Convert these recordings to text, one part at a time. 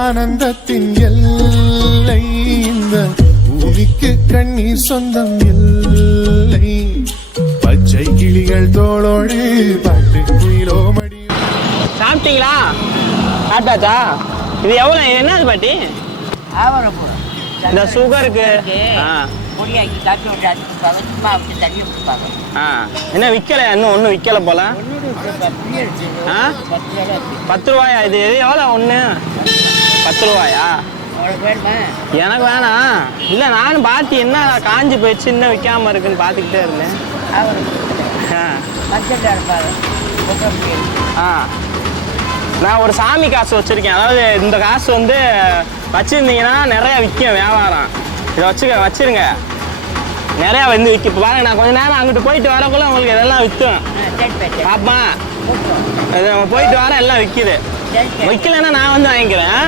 ஆனந்தத்தின் எல்லை. இந்த பூமிக்கு கண்ணீர் சொந்தம் இல்லை. பச்சை கிளிகள் தோளோடு பாட்டு குயிலோ மடி சாப்பிட்டீங்களா? இது எவ்வளோ இது என்னது பாட்டி? ஆவரப்பூ. இந்த சுகருக்கு ஆ. பொடியாக்கி காப்பி விட்டு அது கொடுப்பாங்க சும்மா அப்படி தண்ணி கொடுப்பாங்க ஆ. என்ன விற்கல இன்னும் ஒன்றும் விற்கல போல? பத்து ரூபாயா இது? இது எவ்வளோ? ஒன்று. பத்து ரூபாயா? எனக்கு வேணாம். இல்லை நானும் பார்த்து என்ன காஞ்சி போயிடுச்சு இன்னும் விற்காம இருக்குன்னு பார்த்துக்கிட்டே இருந்தேன். ஆ. நான் ஒரு சாமி காசு வச்சுருக்கேன். அதாவது இந்த காசு வந்து வச்சுருந்தீங்கன்னா நிறையா விற்கும் வியாபாரம். இதை வச்சுக்க வச்சிருங்க. நிறையா வந்து விற்கும் இப்போ பாருங்க நான் கொஞ்ச நேரம் அங்கிட்டு போயிட்டு வரக்குள்ள உங்களுக்கு இதெல்லாம் பேச்சு பாப்பா போயிட்டு வர எல்லாம் விற்கிது விற்கலைன்னா நான் வந்து வாங்கிக்கிறேன்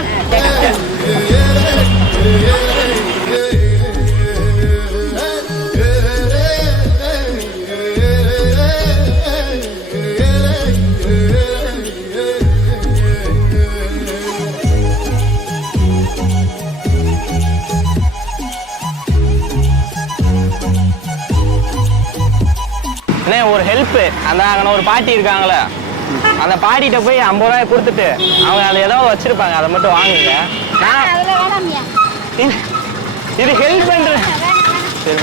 அண்ணே ஒரு ஹெல்ப்பு அந்த அங்கே ஒரு பாட்டி இருக்காங்களே. அந்த பாட்டிகிட்ட போய் ஐம்பது ரூபாய் கொடுத்துட்டு அவங்க அதை ஏதோ வச்சிருப்பாங்க. அதை மட்டும் வாங்குங்க. இது- ஹெல்ப் பண்றேன் சரி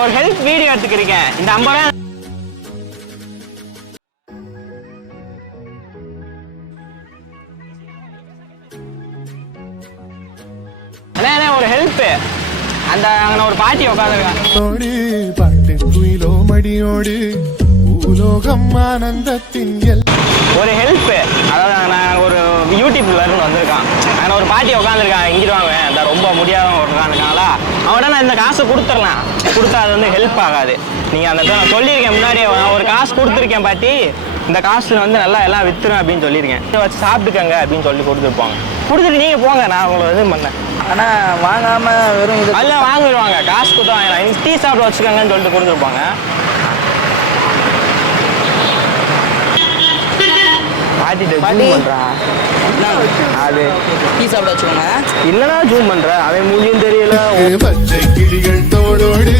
ஒரு ஹெல்ப் வீடியோ எடுத்துக்கிறீங்க இந்த ஐம்பது ரூபாய் ஒரு ஹெல்ப் அந்த அங்கே ஒரு பாட்டி உட்காந்துருக்காங்க குயிலோ மடியோடு பூலோகம் ஆனந்தத்தின் ஒரு ஹெல்ப் அதாவது நான் ஒரு யூடியூப்ல இருந்து வந்திருக்கான். நான் ஒரு பாட்டி உட்காந்துருக்கான் இங்கிட்டு வாங்க. இந்த ரொம்ப முடியாதவங்க உட்காந்துருக்காங்களா அவன்கிட்ட நான் இந்த காசை கொடுத்துடலாம் கொடுத்தா அது வந்து ஹெல்ப் ஆகாது. நீங்கள் அந்த நான் சொல்லியிருக்கேன் முன்னாடியே ஒரு காசு கொடுத்துருக்கேன் பாட்டி. இந்த காசு வந்து நல்லா எல்லாம் வித்துரும் அப்படின்னு சொல்லியிருக்கேன் வச்சு சாப்பிட்டுக்கங்க அப்படின்னு சொல்லி கொடுத்துருப்பாங்க. கொடுத்துட்டு நீங்கள் போங்க நான் உங்களை இது பண்ணேன். ஆனால் வாங்காமல் வெறும் இது அதெல்லாம் வாங்கிடுவாங்க காசு கொடுத்தா வாங்கலாம் டீ சாப்பிட வச்சுக்கோங்கன்னு சொல்லிட்டு கொடுத்துருப்பாங்க. அது. டீ சாப்பிட வச்சுக்கோங்க. என்னடா ஜூம் பண்ற? அவன் மூலியும் தெரியல. பச்சை கிளிகள் தோளோடு